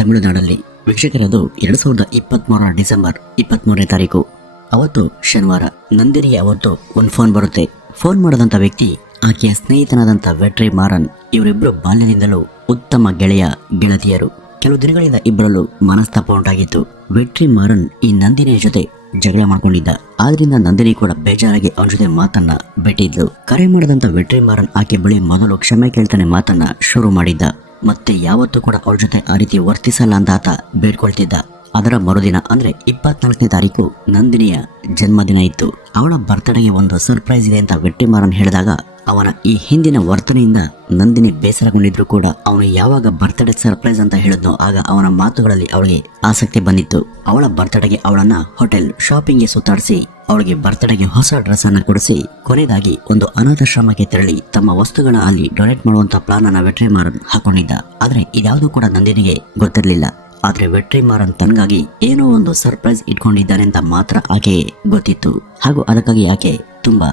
ತಮಿಳುನಾಡಲ್ಲಿ. ವೀಕ್ಷಕರದು ಎರಡು ಸಾವಿರದ ಇಪ್ಪತ್ಮೂರರ ಡಿಸೆಂಬರ್ ಇಪ್ಪತ್ಮೂರನೇ ತಾರೀಕು. ಅವತ್ತು ಶನಿವಾರ ನಂದಿನಿಗೆ ಅವತ್ತು ಒಂದು ಫೋನ್ ಬರುತ್ತೆ. ಫೋನ್ ಮಾಡದಂಥ ವ್ಯಕ್ತಿ ಆಕೆಯ ಸ್ನೇಹಿತನಾದಂಥ ವೆಟ್ರಿ ಮಾರನ್. ಇವರಿಬ್ಬರು ಬಾಲ್ಯದಿಂದಲೂ ಉತ್ತಮ ಗೆಳೆಯ ಗೆಳತಿಯರು. ಕೆಲವು ದಿನಗಳಿಂದ ಇಬ್ಬರಲ್ಲೂ ಮನಸ್ತಾಪ ಉಂಟಾಗಿತ್ತು. ವೆಟ್ರಿ ಮಾರನ್ ಈ ನಂದಿನಿಯ ಜೊತೆ ಜಗಳ ಮಾಡ್ಕೊಂಡಿದ್ದ. ಆದ್ರಿಂದ ನಂದಿನಿ ಕೂಡ ಬೇಜಾರಾಗಿ ಅವನ ಜೊತೆ ಮಾತನ್ನ ಬಿಟ್ಟಿದ್ಲು. ಕರೆ ಮಾಡದಂತ ವೆಟ್ರಿ ಮಾರನ್ ಆಕೆ ಬಳಿ ಮೊದಲು ಕ್ಷಮೆ ಕೇಳ್ತಾನೆ ಮಾತನ್ನ ಶುರು ಮಾಡಿದ್ದ. ಮತ್ತೆ ಯಾವತ್ತೂ ಕೂಡ ಅವಳ ಜೊತೆ ಆ ರೀತಿ ವರ್ತಿಸಲ್ಲ ಅಂತ ಆತ ಬೇಡ್ಕೊಳ್ತಿದ್ದ. ಅದರ ಮರುದಿನ, ಅಂದ್ರೆ ಇಪ್ಪತ್ನಾಲ್ಕನೇ ತಾರೀಕು ನಂದಿನಿಯ ಜನ್ಮದಿನ ಇತ್ತು. ಅವಳ ಬರ್ತ್ಡೇಗೆ ಒಂದು ಸರ್ಪ್ರೈಸ್ ಇದೆ ಅಂತ ವೆಟ್ಟಿಮಾರನ್ ಹೇಳಿದಾಗ ಅವನ ಈ ಹಿಂದಿನ ವರ್ತನೆಯಿಂದ ನಂದಿನಿ ಬೇಸರಗೊಂಡಿದ್ರು ಕೂಡ ಅವನು ಯಾವಾಗ ಬರ್ತ್ಡೇ ಸರ್ಪ್ರೈಸ್ ಅಂತ ಹೇಳಿದ್ನೋ ಆಗ ಅವನ ಮಾತುಗಳಲ್ಲಿ ಅವಳಿಗೆ ಆಸಕ್ತಿ ಬಂದಿತ್ತು. ಅವಳ ಬರ್ತ್ಡೇಗೆ ಅವಳನ್ನ ಹೋಟೆಲ್ ಶಾಪಿಂಗ್ಗೆ ಸುತ್ತಾಡಿಸಿ, ಅವಳಿಗೆ ಬರ್ತ್ಡೇಗೆ ಹೊಸ ಡ್ರೆಸ್ ಅನ್ನ ಕೊಡಿಸಿ, ಕೊನೆಯದಾಗಿ ಒಂದು ಅನಾಥಾಶ್ರಮಕ್ಕೆ ತೆರಳಿ ತಮ್ಮ ವಸ್ತುಗಳ ಅಲ್ಲಿ ಡೊನೇಟ್ ಮಾಡುವಂತ ಪ್ಲಾನ್ ಅನ್ನ ವೆಟ್ರಿಮಾರನ್ ಹಾಕೊಂಡಿದ್ದ. ಆದ್ರೆ ಇದ್ಯಾವುದೂ ಕೂಡ ನಂದಿನಿಗೆ ಗೊತ್ತಿರಲಿಲ್ಲ. ಆದ್ರೆ ವೆಟ್ರಿಮಾರನ್ ತನಗಾಗಿ ಏನೋ ಒಂದು ಸರ್ಪ್ರೈಸ್ ಇಟ್ಕೊಂಡಿದ್ದಾನೆ ಅಂತ ಮಾತ್ರ ಆಕೆ ಗೊತ್ತಿತ್ತು. ಹಾಗೂ ಅದಕ್ಕಾಗಿ ಆಕೆ ತುಂಬಾ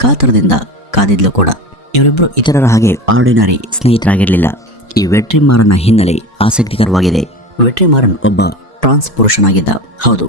ಕಾತರದಿಂದ ಕಾದಿದ್ಲು ಕೂಡ. ಇವರಿಬ್ರು ಇತರರ ಹಾಗೆ ಆರ್ಡಿನರಿ ಸ್ನೇಹಿತರಾಗಿರಲಿಲ್ಲ. ಈ ವೆಟ್ರಿಮಾರನ್ನ ಹಿನ್ನೆಲೆ ಆಸಕ್ತಿಕರವಾಗಿದೆ. ವೆಟ್ರಿಮಾರನ್ ಒಬ್ಬ ಟ್ರಾನ್ಸ್ ಪುರುಷನಾಗಿದ್ದ. ಹೌದು,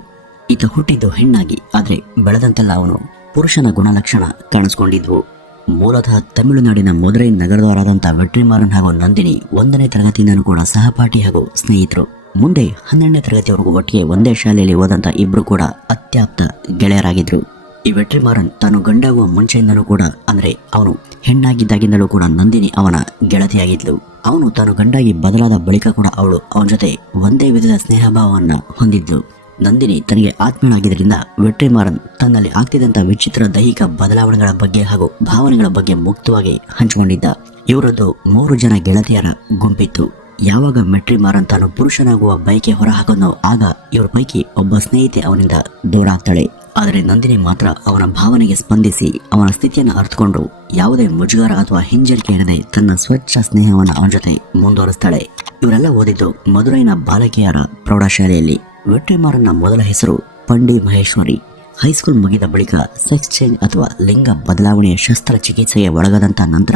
ಈತ ಹುಟ್ಟಿದ್ದು ಹೆಣ್ಣಾಗಿ, ಆದ್ರೆ ಬೆಳೆದಂತೆಲ್ಲ ಅವನು ಪುರುಷನ ಗುಣಲಕ್ಷಣ ಕಾಣಿಸ್ಕೊಂಡಿದ್ವು. ಮೂಲತಃ ತಮಿಳುನಾಡಿನ ಮದುರೈ ನಗರದವರಾದಂಥ ವೆಟ್ರಿಮಾರನ್ ಹಾಗೂ ನಂದಿನಿ ಒಂದನೇ ತರಗತಿಯಿಂದನೂ ಕೂಡ ಸಹಪಾಠಿ ಹಾಗೂ ಸ್ನೇಹಿತರು. ಮುಂದೆ ಹನ್ನೆರಡನೇ ತರಗತಿವರೆಗೂ ಒಟ್ಟಿಗೆ ಒಂದೇ ಶಾಲೆಯಲ್ಲಿ ಹೋದಂಥ ಇಬ್ಬರು ಕೂಡ ಅತ್ಯಾಪ್ತ ಗೆಳೆಯರಾಗಿದ್ದರು ಈ ವೆಟ್ರಿಮಾರನ್ ತಾನು ಗಂಡಾಗುವ ಮುಂಚೆಯಿಂದಲೂ ಕೂಡ, ಅಂದರೆ ಅವನು ಹೆಣ್ಣಾಗಿದ್ದಾಗಿಂದಲೂ ಕೂಡ ನಂದಿನಿ ಅವನ ಗೆಳತಿಯಾಗಿದ್ಲು. ಅವನು ತಾನು ಗಂಡಾಗಿ ಬದಲಾದ ಬಳಿಕ ಕೂಡ ಅವಳು ಅವನ ಜೊತೆ ಒಂದೇ ವಿಧದ ಸ್ನೇಹಭಾವವನ್ನು ಹೊಂದಿದ್ಲು. ನಂದಿನಿ ತನಗೆ ಆತ್ಮೀಯನಾಗಿದ್ದರಿಂದ ವೆಟ್ರಿಮಾರನ್ ತನ್ನಲ್ಲಿ ಆಗ್ತಿದ್ದಂಥ ವಿಚಿತ್ರ ದೈಹಿಕ ಬದಲಾವಣೆಗಳ ಬಗ್ಗೆ ಹಾಗೂ ಭಾವನೆಗಳ ಬಗ್ಗೆ ಮುಕ್ತವಾಗಿ ಹಂಚಿಕೊಂಡಿದ್ದ. ಇವರದ್ದು ಮೂರು ಜನ ಗೆಳತಿಯರ ಗುಂಪಿತ್ತು. ಯಾವಾಗ ಮೆಟ್ರಿಮಾರನ್ ತಾನು ಪುರುಷನಾಗುವ ಬೈಕೆ ಹೊರಹಾಕೋನೋ ಆಗ ಇವರ ಪೈಕಿ ಒಬ್ಬ ಸ್ನೇಹಿತೆ ಅವನಿಂದ ದೂರ ಆಗ್ತಾಳೆ. ಆದರೆ ನಂದಿನಿ ಮಾತ್ರ ಅವನ ಭಾವನೆಗೆ ಸ್ಪಂದಿಸಿ ಅವನ ಸ್ಥಿತಿಯನ್ನು ಅರ್ಥಕೊಂಡು ಯಾವುದೇ ಮುಜುಗರ ಅಥವಾ ಹಿಂಜರಿಕೆ ಇರದೆ ತನ್ನ ಸ್ವಚ್ಛ ಸ್ನೇಹವನ್ನು ಅವನ ಜೊತೆ ಮುಂದುವರಿಸ್ತಾಳೆ. ಇವರೆಲ್ಲ ಓದಿದ್ದು ಮಧುರೈನ ಬಾಲಕಿಯರ ಪ್ರೌಢಶಾಲೆಯಲ್ಲಿ. ವೆಟ್ರಿಮಾರನ್ನ ಮೊದಲ ಹೆಸರು ಪಂಡಿ ಮಹೇಶ್ವರಿ. ಹೈಸ್ಕೂಲ್ ಮುಗಿದ ಬಳಿಕ ಸೆಕ್ಸ್ ಚೇಂಜ್ ಅಥವಾ ಲಿಂಗ ಬದಲಾವಣೆಯ ಶಸ್ತ್ರಚಿಕಿತ್ಸೆಗೆ ಒಳಗಾದಂತ ನಂತರ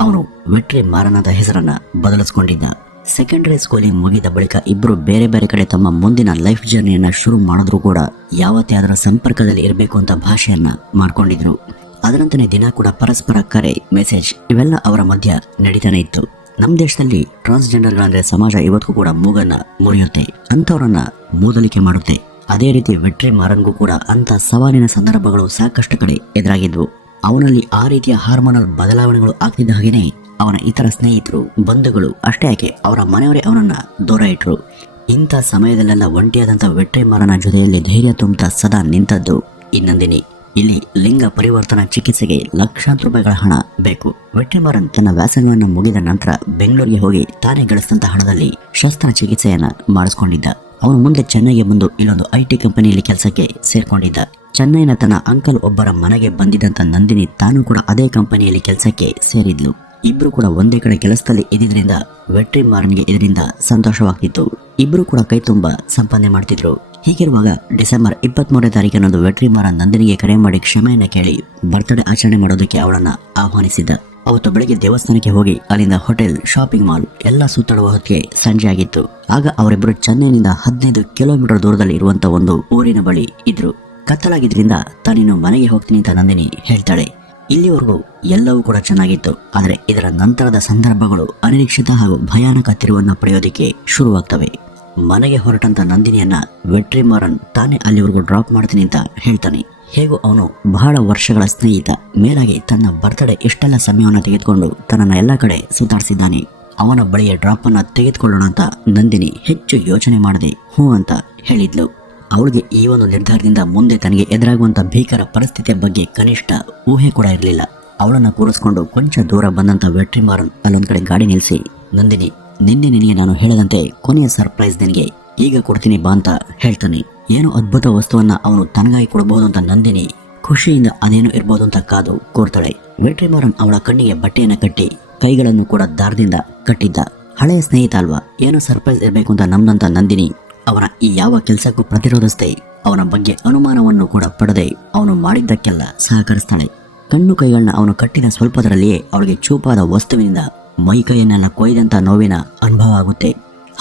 ಅವನು ವೆಟ್ರಿ ಮಾರನದ ಹೆಸರನ್ನ ಬದಲಿಸಿಕೊಂಡಿದ್ದ. ಸೆಕೆಂಡರಿ ಸ್ಕೂಲಿಂಗ್ ಮುಗಿದ ಬಳಿಕ ಇಬ್ಬರು ಬೇರೆ ಬೇರೆ ಕಡೆ ತಮ್ಮ ಮುಂದಿನ ಲೈಫ್ ಜರ್ನಿಯನ್ನು ಶುರು ಮಾಡಿದ್ರು ಕೂಡ ಯಾವತ್ತೇ ಅದರ ಸಂಪರ್ಕದಲ್ಲಿ ಇರಬೇಕು ಅಂತ ಭಾಷೆಯನ್ನ ಮಾಡ್ಕೊಂಡಿದ್ರು. ಅದರಂತನೇ ದಿನ ಕೂಡ ಪರಸ್ಪರ ಕರೆ ಮೆಸೇಜ್ ಇವೆಲ್ಲ ಅವರ ಮಧ್ಯ ನಡೀತಾನೆ ಇತ್ತು. ನಮ್ಮ ದೇಶದಲ್ಲಿ ಟ್ರಾನ್ಸ್ಜೆಂಡರ್ಗಳಂದ್ರೆ ಸಮಾಜ ಇವತ್ತಿಗೂ ಕೂಡ ಮೂಗನ್ನ ಮುರಿಯುತ್ತೆ. ಅಂಥವ್ರನ್ನ ಮೂದಲಿಕೆ ಮಾಡುತ್ತೆ. ಅದೇ ರೀತಿ ವೆಟ್ರಿ ಮಾರನ್ಗೂ ಕೂಡ ಅಂಥ ಸವಾಲಿನ ಸಂದರ್ಭಗಳು ಸಾಕಷ್ಟು ಕಡೆ ಎದುರಾಗಿದ್ವು. ಅವನಲ್ಲಿ ಆ ರೀತಿಯ ಹಾರ್ಮೋನಲ್ ಬದಲಾವಣೆಗಳು ಆಗ್ತಿದ್ದ ಹಾಗೇನೆ ಅವನ ಇತರ ಸ್ನೇಹಿತರು, ಬಂಧುಗಳು, ಅಷ್ಟೇ ಯಾಕೆ ಅವರ ಮನೆಯವರೇ ಅವನನ್ನು ದೂರ ಇಟ್ಟರು ಇಂಥ ಸಮಯದಲ್ಲೆಲ್ಲ ಒಂಟಿಯಾದಂಥ ವೆಟ್ರಿ ಮರನ ಜೊತೆಯಲ್ಲಿ ಧೈರ್ಯ ತುಂಬುತ್ತಾ ಸದಾ ನಿಂತದ್ದು. ಈ ಇಲ್ಲಿ ಲಿಂಗ ಪರಿವರ್ತನಾ ಚಿಕಿತ್ಸೆಗೆ ಲಕ್ಷಾಂತರ ರೂಪಾಯಿಗಳ ಹಣ ಬೇಕು. ವೆಟ್ರಿಮಾರನ್ ತನ್ನ ವ್ಯಾಸಂಗವನ್ನು ಮುಗಿದ ನಂತರ ಬೆಂಗಳೂರಿಗೆ ಹೋಗಿ ತಾನೇ ಗಳಿಸಿದಂಥ ಹಣದಲ್ಲಿ ಶಸ್ತ್ರ ಚಿಕಿತ್ಸೆಯನ್ನು ಮಾಡಿಸ್ಕೊಂಡಿದ್ದ. ಅವನು ಮುಂದೆ ಚೆನ್ನೈಗೆ ಬಂದು ಇಲ್ಲೊಂದು ಐ ಟಿ ಕಂಪನಿಯಲ್ಲಿ ಕೆಲಸಕ್ಕೆ ಸೇರ್ಕೊಂಡಿದ್ದ. ಚೆನ್ನೈನ ತನ್ನ ಅಂಕಲ್ ಒಬ್ಬರ ಮನೆಗೆ ಬಂದಿದ್ದಂಥ ನಂದಿನಿ ತಾನು ಕೂಡ ಅದೇ ಕಂಪನಿಯಲ್ಲಿ ಕೆಲಸಕ್ಕೆ ಸೇರಿದ್ಲು. ಇಬ್ರು ಕೂಡ ಒಂದೇ ಕಡೆ ಕೆಲಸದಲ್ಲಿ ಇದ್ದಿದ್ರಿಂದ ವೆಟ್ರಿ ಮಾರನ್ಗೆ ಇದರಿಂದ ಸಂತೋಷವಾಗ್ತಿತ್ತು ಇಬ್ರು ಕೂಡ ಕೈ ತುಂಬ ಸಂಪಾದನೆ ಮಾಡ್ತಿದ್ರು. ಹೀಗಿರುವಾಗ ಡಿಸೆಂಬರ್ ಇಪ್ಪತ್ಮೂರನೇ ತಾರೀಕಿನೊಂದು ವೆಟ್ರಿ ಮಾರ ನಂದಿನಿಗೆ ಕರೆ ಮಾಡಿ ಕ್ಷಮೆಯನ್ನು ಕೇಳಿ ಬರ್ತ್ಡೇ ಆಚರಣೆ ಮಾಡೋದಕ್ಕೆ ಅವಳನ್ನ ಆಹ್ವಾನಿಸಿದ್ದ ಅವತ್ತು ಬೆಳಿಗ್ಗೆ ದೇವಸ್ಥಾನಕ್ಕೆ ಹೋಗಿ ಅಲ್ಲಿಂದ ಹೋಟೆಲ್, ಶಾಪಿಂಗ್ ಮಾಲ್ ಎಲ್ಲ ಸುತ್ತಾಡುವ ಹೊತ್ತಿಗೆ ಸಂಜೆ ಆಗಿತ್ತು. ಆಗ ಅವರಿಬ್ಬರು ಚೆನ್ನೈನಿಂದ ಹದಿನೈದು ಕಿಲೋಮೀಟರ್ ದೂರದಲ್ಲಿ ಇರುವಂತಹ ಒಂದು ಊರಿನ ಬಳಿ ಇದ್ರು. ಕತ್ತಲಾಗಿದ್ದರಿಂದ ತಾನಿನ್ನು ಮನೆಗೆ ಹೋಗ್ತೀನಿ ಅಂತ ನಂದಿನಿ ಹೇಳ್ತಾಳೆ. ಇಲ್ಲಿವರೆಗೂ ಎಲ್ಲವೂ ಕೂಡ ಚೆನ್ನಾಗಿತ್ತು. ಆದರೆ ಇದರ ನಂತರದ ಸಂದರ್ಭಗಳು ಅನಿರೀಕ್ಷಿತ ಹಾಗೂ ಭಯಾನಕ ತಿರುವನ್ನು ಪಡೆಯೋದಕ್ಕೆ ಶುರುವಾಗ್ತವೆ. ಮನೆಗೆ ಹೊರಟಂತ ನಂದಿನಿಯನ್ನ ವೆಟ್ರಿಮಾರನ್ ತಾನೇ ಅಲ್ಲಿವರೆಗೂ ಡ್ರಾಪ್ ಮಾಡ್ತೀನಿ ಅಂತ ಹೇಳ್ತಾನೆ. ಹೇಗೂ ಅವನು ಬಹಳ ವರ್ಷಗಳ ಸ್ನೇಹಿತ. ಮೇಲಾಗಿ ತನ್ನ ಬರ್ತ್ಡೇ ಇಷ್ಟೆಲ್ಲ ಸಮಯವನ್ನು ತೆಗೆದುಕೊಂಡು ತನ್ನನ್ನ ಎಲ್ಲ ಕಡೆ ಸುತ್ತಾಡಿಸಿದ್ದಾನೆ. ಅವನ ಬಳಿಯ ಡ್ರಾಪ್ ಅನ್ನ ತೆಗೆದುಕೊಳ್ಳೋಣ ಅಂತ ನಂದಿನಿ ಹೆಚ್ಚು ಯೋಚನೆ ಮಾಡದೆ ಹ್ಞೂ ಅಂತ ಹೇಳಿದ್ಲು. ಅವಳಿಗೆ ಈ ಒಂದು ನಿರ್ಧಾರದಿಂದ ಮುಂದೆ ತನಗೆ ಎದುರಾಗುವಂಥ ಭೀಕರ ಪರಿಸ್ಥಿತಿಯ ಬಗ್ಗೆ ಕನಿಷ್ಠ ಊಹೆ ಕೂಡ ಇರಲಿಲ್ಲ. ಅವಳನ್ನು ಕೂರಿಸ್ಕೊಂಡು ಕೊಂಚ ದೂರ ಬಂದಂತ ವೆಟ್ರಿಮಾರನ್ ಅಲ್ಲೊಂದು ಕಡೆ ಗಾಡಿ ನಿಲ್ಲಿಸಿ ನಂದಿನಿ, ನಿನ್ನೆ ನಿನಗೆ ನಾನು ಹೇಳದಂತೆ ಕೊನೆಯ ಸರ್ಪ್ರೈಸ್ ನಿನಗೆ, ಈಗ ಕೊಡ್ತೀನಿ ಬಾ ಅಂತ ಹೇಳ್ತಾನೆ. ಏನು ಅದ್ಭುತ ವಸ್ತುವನ್ನು ಅವನು ತನಗಾಗಿ ಕೊಡಬಹುದು ಅಂತ ನಂದಿನಿ ಖುಷಿಯಿಂದ ಅದೇನು ಇರ್ಬೋದು ಅಂತ ಕಾದು ಕೋರ್ತಾಳೆ. ವೆಟ್ರಿಮಾರನ್ ಅವಳ ಕಣ್ಣಿಗೆ ಬಟ್ಟೆಯನ್ನು ಕಟ್ಟಿ, ಕೈಗಳನ್ನು ಕೂಡ ದಾರದಿಂದ ಕಟ್ಟಿದ್ದ. ಹಳೆಯ ಸ್ನೇಹಿತ ಅಲ್ವಾ, ಏನು ಸರ್ಪ್ರೈಸ್ ಇರಬೇಕು ಅಂತ ನಮ್ದಂತ ನಂದಿನಿ ಅವನ ಈ ಯಾವ ಕೆಲಸಕ್ಕೂ ಪ್ರತಿರೋಧಿಸದೆ ಅವನ ಬಗ್ಗೆ ಅನುಮಾನವನ್ನು ಕೂಡ ಪಡೆದೆ ಅವನು ಮಾಡಿದ್ದಕ್ಕೆಲ್ಲ ಸಹಕರಿಸ್ತಾಳೆ ಕಣ್ಣು ಕೈಗಳನ್ನ ಅವನು ಕಟ್ಟಿನ ಸ್ವಲ್ಪದರಲ್ಲಿಯೇ ಅವಳಿಗೆ ಚೂಪಾದ ವಸ್ತುವಿನಿಂದ ಮೈ ಕೈಯನ್ನೆಲ್ಲ ಕೊಯ್ದಂತ ನೋವಿನ ಅನುಭವ ಆಗುತ್ತೆ.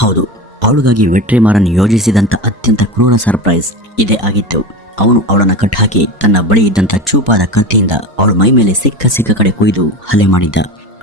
ಹೌದು, ಅವಳಿಗಾಗಿ ವೆಟ್ರಿಮಾರನ್ ಯೋಜಿಸಿದಂತ ಅತ್ಯಂತ ಕ್ರೂರ ಸರ್ಪ್ರೈಸ್ ಇದೇ ಆಗಿತ್ತು. ಅವನು ಅವಳನ್ನು ಕಟ್ಟಾಕಿ ತನ್ನ ಬಳಿ ಇದ್ದಂತ ಚೂಪಾದ ಕತ್ತಿಯಿಂದ ಅವಳ ಮೈ ಮೇಲೆ ಸಿಕ್ಕ ಸಿಕ್ಕ ಕಡೆ ಕುಯ್ದು ಹಲ್ಲೆ ಮಾಡಿದ್ದ.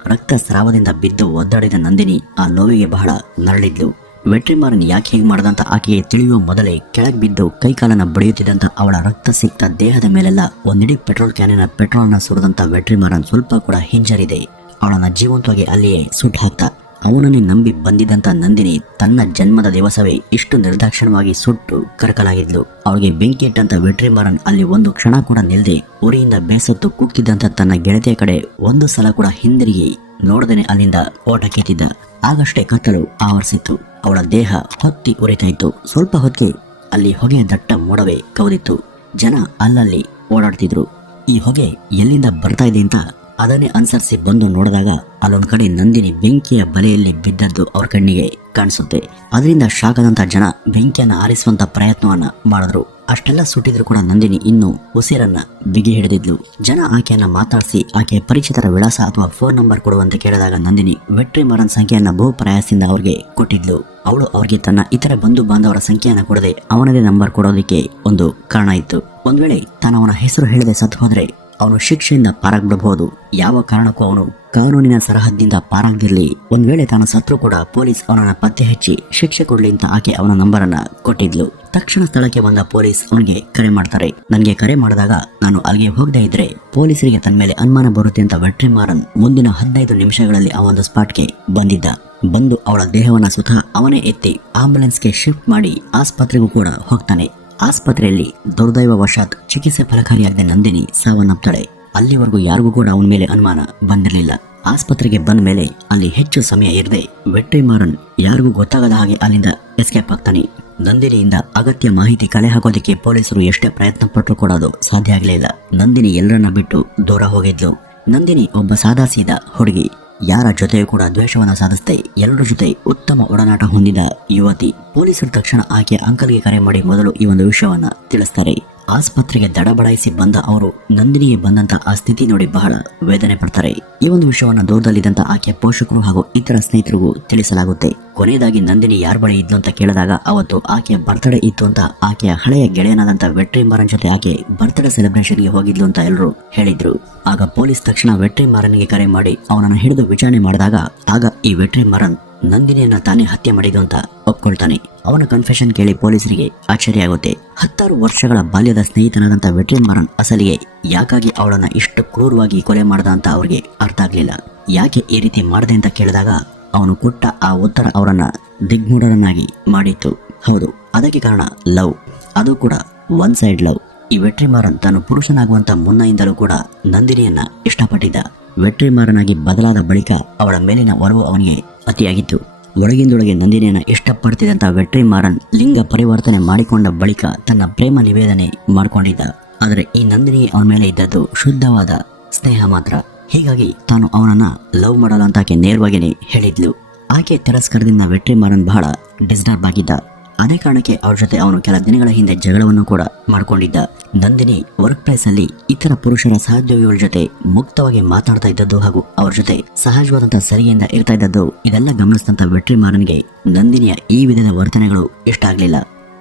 ರಕ್ತ ಸ್ರಾವದಿಂದ ಬಿದ್ದು ಒದ್ದಾಡಿದ ನಂದಿನಿ ಆ ನೋವಿಗೆ ಬಹಳ ನರಳಿದ್ಲು. ವೆಟ್ರಿಮಾರನ್ ಯಾಕೆ ಹೇಗೆ ಮಾಡದಂತ ಆಕೆಗೆ ತಿಳಿಯುವ ಮೊದಲೇ ಕೆಳಗೆ ಬಿದ್ದು ಕೈಕಾಲನ್ನು ಬಡಿಯುತ್ತಿದ್ದಂತ ಅವಳ ರಕ್ತ ಸಿಕ್ತ ದೇಹದ ಮೇಲೆಲ್ಲ ಒಂದಿಡೀ ಪೆಟ್ರೋಲ್ ಕ್ಯಾನಿನ ಪೆಟ್ರೋಲ್ನ ಸುರಿದಂತ ವೆಟ್ರಿಮಾರನ್ ಸ್ವಲ್ಪ ಕೂಡ ಹಿಂಜರಿದೆ. ಅವಳನ್ನ ಜೀವಂತವಾಗಿ ಅಲ್ಲಿಯೇ ಸುಟ್ಟು ಹಾಕ್ತಾ ಅವನನ್ನೇ ನಂಬಿ ಬಂದಿದ್ದಂತ ನಂದಿನಿ ತನ್ನ ಜನ್ಮದ ದಿವಸವೇ ಇಷ್ಟು ನಿರ್ದಾಕ್ಷಿಣ್ಯವಾಗಿ ಸುಟ್ಟು ಕರಕಲಾಗಿದ್ಲು. ಅವಳಿಗೆ ಬೆಂಕಿ ಇಟ್ಟಂತ ವೆಟ್ರಿಮಾರನ್ ಅಲ್ಲಿ ಒಂದು ಕ್ಷಣ ಕೂಡ ನಿಲ್ಲದೆ ಉರಿಯಿಂದ ಬೇಸತ್ತು ಕುಗ್ತಿದ್ದಂತ ತನ್ನ ಗೆಳತಿಯ ಕಡೆ ಒಂದು ಸಲ ಕೂಡ ಹಿಂದಿರುಗಿ ನೋಡದೇನೆ ಅಲ್ಲಿಂದ ಓಟ ಕೆತ್ತಿದ್ದ ಆಗಷ್ಟೇ ಕತ್ತಲು ಆವರಿಸಿತ್ತು. ಅವಳ ದೇಹ ಹೊತ್ತಿ ಉರಿತಾಯಿತು ಸ್ವಲ್ಪ ಹೊತ್ತಿಗೆ ಅಲ್ಲಿ ಹೊಗೆ ದಟ್ಟ ಮೋಡವೇ ಕವಿದಿತ್ತು. ಜನ ಅಲ್ಲಲ್ಲಿ ಓಡಾಡ್ತಿದ್ರು. ಈ ಹೊಗೆ ಎಲ್ಲಿಂದ ಬರ್ತಾ ಇದೆ ಅಂತ ಅದನ್ನೇ ಅನುಸರಿಸಿ ಬಂದು ನೋಡಿದಾಗ ಅಲ್ಲೊಂದು ಕಡೆ ನಂದಿನಿ ಬೆಂಕಿಯ ಬಲೆಯಲ್ಲಿ ಬಿದ್ದದ್ದು ಅವ್ರ ಕಣ್ಣಿಗೆ ಕಾಣಿಸುತ್ತೆ. ಅದರಿಂದ ಶಾಖದಂತ ಜನ ಬೆಂಕಿಯನ್ನು ಆರಿಸುವಂತ ಪ್ರಯತ್ನವನ್ನ ಮಾಡಿದ್ರು. ಅಷ್ಟೆಲ್ಲ ಸುಟ್ಟಿದ್ರು ಕೂಡ ನಂದಿನಿ ಇನ್ನು ಉಸಿರನ್ನ ಬಿಗಿ ಹಿಡಿದಿದ್ಲು. ಜನ ಆಕೆಯನ್ನ ಮಾತಾಡಿಸಿ ಆಕೆ ಪರಿಚಿತರ ವಿಳಾಸ ಅಥವಾ ಫೋನ್ ನಂಬರ್ ಕೊಡುವಂತೆ ಕೇಳಿದಾಗ ನಂದಿನಿ ವೆಟ್ರಿ ಮರನ್ ಸಂಖ್ಯೆಯನ್ನ ಬಹು ಪ್ರಯಾಸದಿಂದ ಅವ್ರಿಗೆ ಕೊಟ್ಟಿದ್ಲು. ಅವಳು ಅವ್ರಿಗೆ ತನ್ನ ಇತರ ಬಂಧು ಬಾಂಧವರ ಸಂಖ್ಯೆಯನ್ನ ಕೊಡದೆ ಅವನದೇ ನಂಬರ್ ಕೊಡೋದಕ್ಕೆ ಒಂದು ಕಾರಣ ಇತ್ತು. ಒಂದ್ ವೇಳೆ ತಾನು ಅವನ ಹೆಸರು ಹೇಳದೆ ಸತ್ತು ಹೋದ್ರೆ ಅವನು ಶಿಕ್ಷೆಯಿಂದ ಪಾರಾಗ್ಬಿಡಬಹುದು ಯಾವ ಕಾರಣಕ್ಕೂ ಅವನು ಕಾನೂನಿನ ಸರಹದ್ದಿಂದ ಪಾರಾಗದಿರಲಿ. ಒಂದ್ ವೇಳೆ ತನ್ನ ಸತ್ರು ಕೂಡ ಪೊಲೀಸ್ ಅವನನ್ನ ಪತ್ತೆ ಹಚ್ಚಿ ಶಿಕ್ಷೆ ಕೊಡ್ಲಿ ಅಂತ ಆಕೆ ಅವನ ನಂಬರನ್ನ ಕೊಟ್ಟಿದ್ಲು. ತಕ್ಷಣ ಸ್ಥಳಕ್ಕೆ ಬಂದ ಪೊಲೀಸ್ ಅವನಿಗೆ ಕರೆ ಮಾಡ್ತಾರೆ. ನನಗೆ ಕರೆ ಮಾಡಿದಾಗ ನಾನು ಅಲ್ಲಿಗೆ ಹೋಗದೆ ಇದ್ರೆ ಪೊಲೀಸರಿಗೆ ತನ್ನ ಮೇಲೆ ಅನುಮಾನ ಬರುತ್ತೆ ಅಂತ ವೆಟ್ರಿಮಾರನ್ ಮುಂದಿನ ಹದಿನೈದು ನಿಮಿಷಗಳಲ್ಲಿ ಆ ಒಂದು ಸ್ಪಾಟ್ಗೆ ಬಂದಿದ್ದ. ಬಂದು ಅವಳ ದೇಹವನ್ನ ಸ್ವತಃ ಅವನೇ ಎತ್ತಿ ಆಂಬುಲೆನ್ಸ್ಗೆ ಶಿಫ್ಟ್ ಮಾಡಿ ಆಸ್ಪತ್ರೆಗೂ ಕೂಡ ಹೋಗ್ತಾನೆ. ಆಸ್ಪತ್ರೆಯಲ್ಲಿ ದುರ್ದೈವವಶಾತ್ ಚಿಕಿತ್ಸೆ ಫಲಕಾರಿಯಾಗದೆ ನಂದಿನಿ ಸಾವನ್ನಪ್ತಾಳೆ. ಅಲ್ಲಿವರೆಗೂ ಯಾರಿಗೂ ಕೂಡ ಅವನ ಮೇಲೆ ಅನುಮಾನ ಬಂದಿರಲಿಲ್ಲ. ಆಸ್ಪತ್ರೆಗೆ ಬಂದ ಮೇಲೆ ಅಲ್ಲಿ ಹೆಚ್ಚು ಸಮಯ ಇರದೆ ವೆಟ್ರಿಮಾರನ್ ಯಾರಿಗೂ ಗೊತ್ತಾಗದ ಹಾಗೆ ಅಲ್ಲಿಂದ ಎಸ್ಕೇಪ್ ಆಗ್ತಾನೆ. ನಂದಿನಿಯಿಂದ ಅಗತ್ಯ ಮಾಹಿತಿ ಕಲೆ ಹಾಕೋದಕ್ಕೆ ಪೊಲೀಸರು ಎಷ್ಟೇ ಪ್ರಯತ್ನ ಪಟ್ಟರು ಕೂಡ ಅದು ಸಾಧ್ಯ ಆಗಲಿಲ್ಲ ನಂದಿನಿ ಎಲ್ಲರನ್ನ ಬಿಟ್ಟು ದೂರ ಹೋಗಿದ್ಲು. ನಂದಿನಿ ಒಬ್ಬ ಸಾದಾ ಸೀದಾ ಹುಡುಗಿ. ಯಾರ ಜೊತೆಯೂ ಕೂಡ ದ್ವೇಷವನ್ನು ಸಾಧಿಸದೆ ಎಲ್ಲರ ಜೊತೆ ಉತ್ತಮ ಒಡನಾಟ ಹೊಂದಿದ ಯುವತಿ ಪೊಲೀಸರು ತಕ್ಷಣ ಆಕೆಯ ಅಂಕಲ್ಗೆ ಕರೆ ಮಾಡಿ ಮೊದಲು ಈ ಒಂದು ವಿಷಯವನ್ನು ತಿಳಿಸ್ತಾರೆ. ಆಸ್ಪತ್ರೆಗೆ ದಡಬಡಾಯಿಸಿ ಬಂದ ಅವರು ನಂದಿನಿಗೆ ಬಂದಂತ ಆ ಸ್ಥಿತಿ ನೋಡಿ ಬಹಳ ವೇದನೆ ಪಡ್ತಾರೆ. ಈ ಒಂದು ವಿಷಯವನ್ನು ದೂರದಲ್ಲಿದ್ದಂತ ಆಕೆಯ ಪೋಷಕರು ಹಾಗೂ ಇತರ ಸ್ನೇಹಿತರಿಗೂ ತಿಳಿಸಲಾಗುತ್ತೆ. ಕೊನೆಯದಾಗಿ ನಂದಿನಿ ಯಾರ ಬಳಿ ಇದ್ಲು ಅಂತ ಕೇಳಿದಾಗ ಅವತ್ತು ಆಕೆಯ ಬರ್ತ್ಡೇ ಇತ್ತು ಅಂತ ಆಕೆಯ ಹಳೆಯ ಗೆಳೆಯನಾದಂತ ವೆಟ್ರಿಮಾರನ್ ಜೊತೆ ಆಕೆ ಬರ್ತ್ಡೇ ಸೆಲೆಬ್ರೇಷನ್ಗೆ ಹೋಗಿದ್ಲು ಅಂತ ಎಲ್ಲರೂ ಹೇಳಿದ್ರು. ಆಗ ಪೊಲೀಸ್ ತಕ್ಷಣ ಗೆ ಕರೆ ಮಾಡಿ ಅವನನ್ನು ಹಿಡಿದು ವಿಚಾರಣೆ ಮಾಡಿದಾಗ ಆಗ ಈ ವೆಟ್ರಿಮಾರನ್ ನಂದಿನಿಯನ್ನ ತಾನೇ ಹತ್ಯೆ ಮಾಡಿದ್ದು ಅಂತ ಒಪ್ಕೊಳ್ತಾನೆ. ಅವನ ಕನ್ಫೆಷನ್ ಕೇಳಿ ಪೊಲೀಸರಿಗೆ ಆಶ್ಚರ್ಯ ಆಗುತ್ತೆ. ಹತ್ತಾರು ವರ್ಷಗಳ ಬಾಲ್ಯದ ಸ್ನೇಹಿತನಾದಂತ ವೆಟ್ರಿಮಾರನ್ ಅಸಲಿಗೆ ಯಾಕಾಗಿ ಅವಳನ್ನ ಇಷ್ಟು ಕ್ರೂರವಾಗಿ ಕೊಲೆ ಮಾಡ್ದ ಅಂತ ಅವ್ರಿಗೆ ಅರ್ಥ ಆಗ್ಲಿಲ್ಲ. ಯಾಕೆ ಈ ರೀತಿ ಮಾಡಿದೆ ಅಂತ ಕೇಳಿದಾಗ ಅವನು ಕೊಟ್ಟ ಆ ಉತ್ತರ ಅವರನ್ನ ದಿಗ್ಮೂಢರನ್ನಾಗಿ ಮಾಡಿತ್ತು. ಹೌದು, ಅದಕ್ಕೆ ಕಾರಣ ಲವ್. ಅದು ಕೂಡ ಒನ್ ಸೈಡ್ ಲವ್. ಈ ವೆಟ್ರಿಮಾರನ್ ತಾನು ಪುರುಷನಾಗುವಂತ ಮುನ್ನಯಿಂದಲೂ ಕೂಡ ನಂದಿನಿಯನ್ನ ಇಷ್ಟಪಟ್ಟಿದ್ದ. ವೆಟ್ರಿಮಾರನಾಗಿ ಬದಲಾದ ಬಳಿಕ ಅವಳ ಮೇಲಿನ ಒಲವು ಅವನಿಗೆ ಅತಿಯಾಗಿತ್ತು. ಒಳಗಿಂದೊಳಗೆ ನಂದಿನಿಯನ್ನು ಇಷ್ಟಪಡ್ತಿದ್ದಂಥ ವೆಟ್ರಿಮಾರನ್ ಲಿಂಗ ಪರಿವರ್ತನೆ ಮಾಡಿಕೊಂಡ ಬಳಿಕ ತನ್ನ ಪ್ರೇಮ ನಿವೇದನೆ ಮಾಡಿಕೊಂಡಿದ್ದ. ಆದರೆ ಈ ನಂದಿನಿ ಅವನ ಮೇಲೆ ಇದ್ದದ್ದು ಶುದ್ಧವಾದ ಸ್ನೇಹ ಮಾತ್ರ. ಹೀಗಾಗಿ ತಾನು ಅವನನ್ನು ಲವ್ ಮಾಡಲು ಅಂತ ಆಕೆ ನೇರವಾಗಿಯೇ ಹೇಳಿದ್ಲು. ಆಕೆ ತಿರಸ್ಕಾರದಿಂದ ವೆಟ್ರಿಮಾರನ್ ಬಹಳ ಡಿಸ್ಟರ್ಬ್ ಆಗಿದ್ದ. ಅದೇ ಕಾರಣಕ್ಕೆ ಅವ್ರ ಜೊತೆ ಅವನು ಕೆಲ ದಿನಗಳ ಹಿಂದೆ ಜಗಳವನ್ನು ಕೂಡ ಮಾಡಿಕೊಂಡಿದ್ದ. ನಂದಿನಿ ವರ್ಕ್ ಪ್ಲೇಸ್ ಅಲ್ಲಿ ಇತರ ಪುರುಷರ ಸಹೋದ್ಯೋಗಿಗಳ ಜೊತೆ ಮುಕ್ತವಾಗಿ ಮಾತಾಡ್ತಾ ಇದ್ದದ್ದು ಹಾಗೂ ಅವ್ರ ಜೊತೆ ಸಹಜವಾದಂತಹ ಸರಿಯಿಂದ ಇರ್ತಾ ಇದ್ದದ್ದು, ಇದೆಲ್ಲ ಗಮನಿಸಿದಂತ ವೆಟ್ರಿಮಾರನ್ಗೆ ನಂದಿನಿಯ ಈ ವಿಧದ ವರ್ತನೆಗಳು ಇಷ್ಟ ಆಗಲಿಲ್ಲ.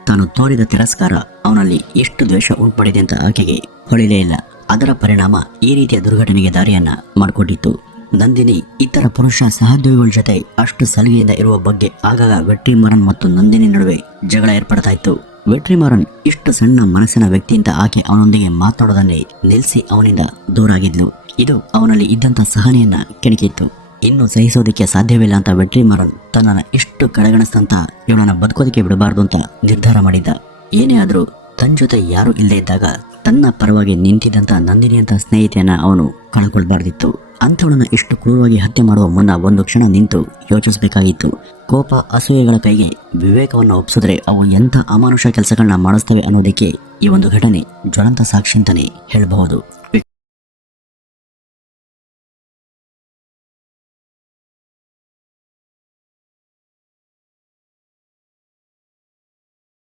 ತಾನು ತೋರಿದ ತಿರಸ್ಕಾರ ಅವನಲ್ಲಿ ಎಷ್ಟು ದ್ವೇಷ ಉಂಟುಪಡಿದೆ ಅಂತ ಆಕೆಗೆ ಹೊಳಿಲೇ ಇಲ್ಲ. ಅದರ ಪರಿಣಾಮ ಈ ರೀತಿಯ ದುರ್ಘಟನೆಗೆ ದಾರಿಯನ್ನ ಮಾಡಿಕೊಟ್ಟಿತ್ತು. ನಂದಿನಿ, ಇತರ ಪುರುಷ ಸಹೋದ್ಯೋಗಿಗಳ ಜೊತೆ ಅಷ್ಟು ಸಲಿಗೆಯಿಂದ ಇರುವ ಬಗ್ಗೆ ಆಗಾಗ ವೆಟ್ರಿಮಾರನ್ ಮತ್ತು ನಂದಿನಿ ನಡುವೆ ಜಗಳ ಏರ್ಪಡ್ತಾ ಇತ್ತು ವೆಟ್ರಿಮಾರನ್ ಇಷ್ಟು ಸಣ್ಣ ಮನಸ್ಸಿನ ವ್ಯಕ್ತಿಯಿಂದ ಆಕೆ ಅವನೊಂದಿಗೆ ಮಾತಾಡೋದನ್ನೇ ನಿಲ್ಲಿಸಿ ಅವನಿಂದ ದೂರಾಗಿದ್ಲು ಇದು ಅವನಲ್ಲಿ ಇದ್ದಂತ ಸಹನೆಯನ್ನ ಕೆಣಕಿತ್ತು. ಇನ್ನು ಸಹಿಸೋದಕ್ಕೆ ಸಾಧ್ಯವಿಲ್ಲ ಅಂತ ವೆಟ್ರಿಮಾರನ್ ತನ್ನನ್ನು ಇಷ್ಟು ಕಡೆಗಣಿಸಿದಂತ ಇವನನ್ನು ಬದುಕೋದಕ್ಕೆ ಬಿಡಬಾರ್ದು ಅಂತ ನಿರ್ಧಾರ ಮಾಡಿದ್ದ. ಏನೇ ಆದರೂ ತನ್ನ ಜೊತೆ ಯಾರು ಇಲ್ಲದೇ ಇದ್ದಾಗ ತನ್ನ ಪರವಾಗಿ ನಿಂತಿದ್ದಂಥ ನಂದಿನಿ ಅಂತ ಸ್ನೇಹಿತೆಯನ್ನು ಅವನು ಕಳ್ಕೊಳ್ಬಾರ್ದಿತ್ತು. ಅಂಥವಳನ್ನು ಇಷ್ಟು ಕ್ರೂರವಾಗಿ ಹತ್ಯೆ ಮಾಡುವ ಮುನ್ನ ಒಂದು ಕ್ಷಣ ನಿಂತು ಯೋಚಿಸಬೇಕಾಗಿತ್ತು. ಕೋಪ, ಅಸೂಯೆಗಳ ಕೈಗೆ ವಿವೇಕವನ್ನು ಒಪ್ಪಿಸಿದ್ರೆ ಅವು ಎಂಥ ಅಮಾನುಷ ಕೆಲಸಗಳನ್ನ ಮಾಡಿಸ್ತವೆ ಅನ್ನೋದಕ್ಕೆ ಈ ಒಂದು ಘಟನೆ ಜ್ವಲಂತ ಸಾಕ್ಷಿ ಅಂತಲೇ ಹೇಳಬಹುದು.